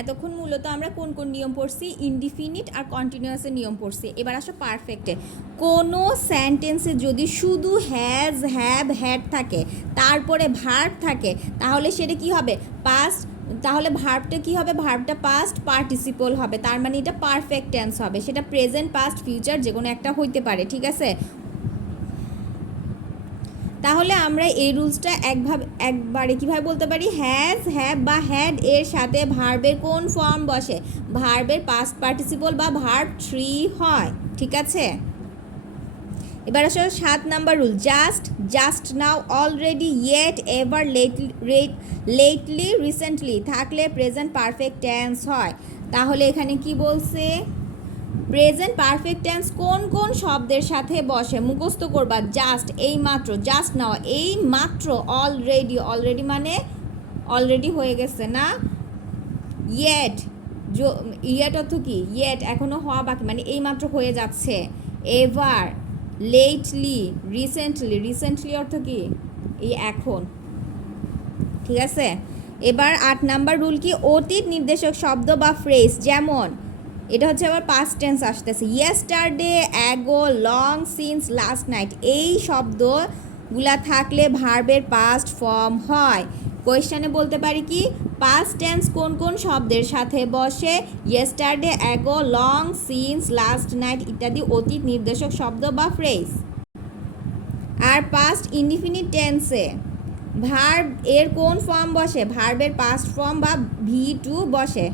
এতক্ষণ মূলত আমরা কোন কোন নিয়ম পড়ছি? ইনডিফিনিট আর কন্টিনিউয়াসের নিয়ম পড়ছি। এবার আসো পারফেক্টে কোনো সেন্টেন্সে যদি শুধু হ্যাজ হ্যাভ হ্যাড থাকে, তারপরে ভার্ব থাকে, তাহলে সেটা কি হবে? পাস্ট তাহলে ভার্বটা কি হবে? ভার্বটা পাস্ট পার্টিসিপল হবে। তার মানে এটা পারফেক্ট টেন্স হবে। সেটা প্রেজেন্ট পাস্ট ফিউচার যে কোনো একটা হইতে পারে, ঠিক আছে? তাহলে আমরা এই রুলসটা একভাবে, একবারে কীভাবে বলতে পারি? হ্যাজ হ্যাভ বা হ্যাড এর সাথে ভার্বের কোন ফর্ম বসে? ভার্বের পাস্ট পার্টিসিপল বা ভার্ব থ্রি হয়, ঠিক আছে? এবার আসলে সাত number rule just just now already yet ever late lately recently থাকলে প্রেজেন্ট পারফেক্ট টেন্স হয়। তাহলে এখানে কি বলছে? প্রেজেন্ট পারফেক্ট টেন্স কোন কোন শব্দের সাথে বসে? মুখস্থ করবা জাস্ট এই মাত্র জাস্ট নাও এই মাত্র অলরেডি অলরেডি মানে অলরেডি হয়ে গেছে না? ইয়েট ইয়েট অর্থ কি? ইয়েট এখনও হওয়া বাকি মানে এই মাত্র হয়ে যাচ্ছে। এভার লেটলি রিসেন্টলি রিসেন্টলি অর্থ কি? এই এখন। ঠিক আছে? এবার আট নাম্বার রুল কি? অতীত নির্দেশক শব্দ বা ফ্রেজ যেমন এটা হচ্ছে আবার পাস্ট টেন্স আসতেছে। Yesterday ago long since last night এই শব্দগুলা থাকলে ভার্বের পাস্ট ফর্ম হয়। কোয়েশ্চানে বলতে পারি কি? পাস্ট টেন্স কোন কোন শব্দের সাথে বসে? Yesterday ago long since last night ইত্যাদি অতীত নির্দেশক শব্দ বা ফ্রেজ আর পাস্ট ইনডিফিনিট টেন্সে ভার্ব এর কোন ফর্ম বসে? ভার্বের পাস্ট ফর্ম বা ভি টু বসে।